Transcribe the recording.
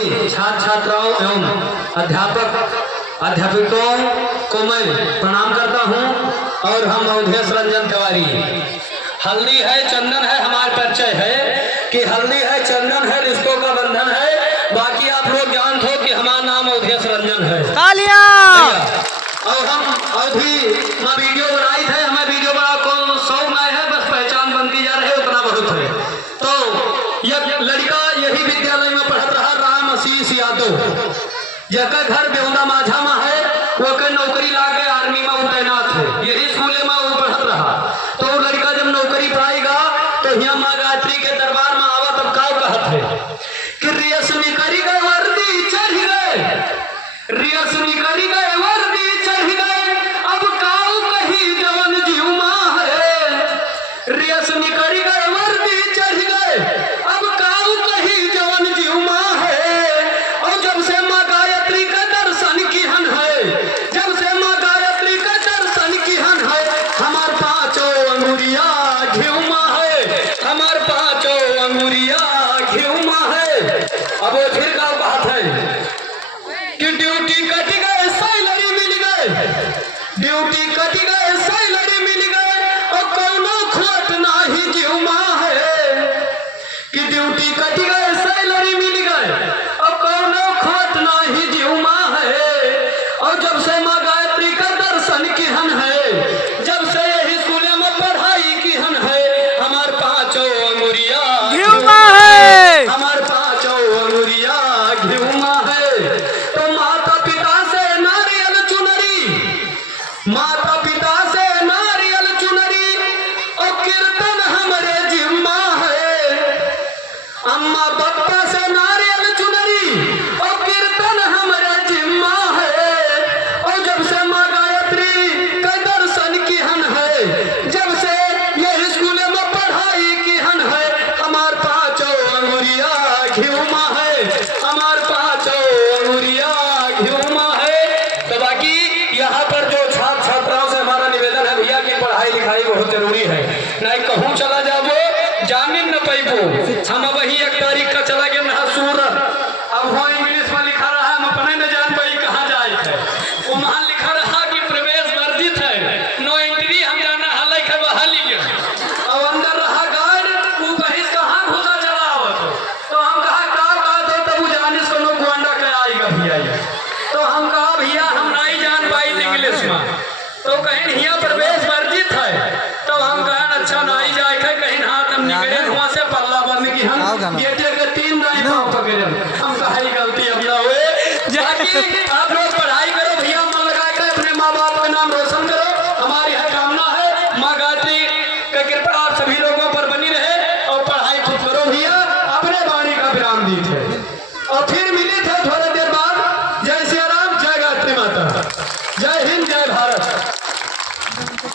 छात्र छात्राओं एवं अध्यापकों को मैं प्रणाम करता हूं। और हम अवधेश रंजन तिवारी, हल्दी है चंदन है, हमारा परिचय है कि हल्दी है चंदन है, रिश्तों का बंधन है। बाकी आप लोग जानते हो कि हमारा नाम अवधेश रंजन है। और हम अवधि में वीडियो बनाई थे, हमें वीडियो बना कौन शौक नहीं है, बस पहचान बनती जा रही है, उतना बहुत है। तो यह लड़का यही विद्यालय में पढ़ रहा, राम आशीष यादव, जगह घर बेहुदा माझा में है, वो के नौकरी लागे आर्मी में तैनात है, यही स्कूल में वो पढ़ रहा। तो लड़का जब नौकरी पाएगा तो यहाँ माँ गायत्री के दरबार में आवा, तब का कहत है कि रियसमी करी गए वर्दी चढ़ गए, रियसमी करी गए वर्दी चढ़ गए, अब काऊ कही जवन जीवमा है, रियसमी करी गए वर्दी चढ़ गए, अब काऊ कही जवन जीवमा है। और जब से माँ गायत्री का दर्शन किहन है, जब से माँ गायत्री का दर्शन किहन है, हमार पांचों अंगुरिया घिउमा है, हमार पांचों अंगुरिया घिउमा है। अब वो फिर का बात है कि ड्यूटी कट गए सैलरी मिल गए, ड्यूटी कट गए सैलरी मिल गए, और कौनो खोट नाही जीवमा है कि ड्यूटी कट गए सैलरी मिल गए, और कौनो खोट नाही जीवमा है। और जब से माँ गायत्री का दर्शन किहन है, जब से यही स्कूल में पढ़ाई किहन है, हमार पांचों अंगुरिया घिउमा है, हमार पांचों अंगुरिया घिउमा है। तो माता पिता से नारियल चुनरी, माता पिता से नारियल चुनरी, और कीर्तन हमरे जिम्मा है, अम्मा पापा से नारियल चुनरी, और कीर्तन हमरे जिम्मा है। और जब से माँ गायत्री का दर्शन किहन है, जब से यही स्कूल में पढ़ाई किहन है, हमार पांचों अंगुरिया घिउमा है, हमार पांचों अंगुरिया घिउमा है। तो बाकी यहाँ पर जो छात्र छात्राओं से हमारा निवेदन है भैया की पढ़ाई लिखाई बहुत जरूरी है, नहीं कहूँ चला जाबो जाने न पैबो। हम वही 1 तारीख का चला गया ना सूरत, अब वो इंग्लिश में लिखा रहा, हम अपने न जान पाई कहाँ जाए थे, वहाँ लिखा रहा कि प्रवेश वर्जित है, नो एंट्री, हम जाना हाल है बहाली गया। अब अंदर रहा गार्ड, वो कहीं कहाँ घुसा चला आवत, तो हम कहा बात है, तब जाने सुनो गुआंडा के आएगा भैया। तो हम कहा भैया हम नहीं जान पाई इंग्लिश में, तो कहीं हिया प्रवेश वर्जित है, तो हम कहें अच्छा नहीं जाए कहीं हाथ हम निकले वहाँ से पल्ला बंद की, हम गेटे के 3 दाई पाँव पकड़े, हम कहा गलती अब ना हुए। आप लोग पढ़ाई करो भैया, मन लगा के अपने माँ बाप का नाम रोशन करो, हमारी यह कामना है। माँ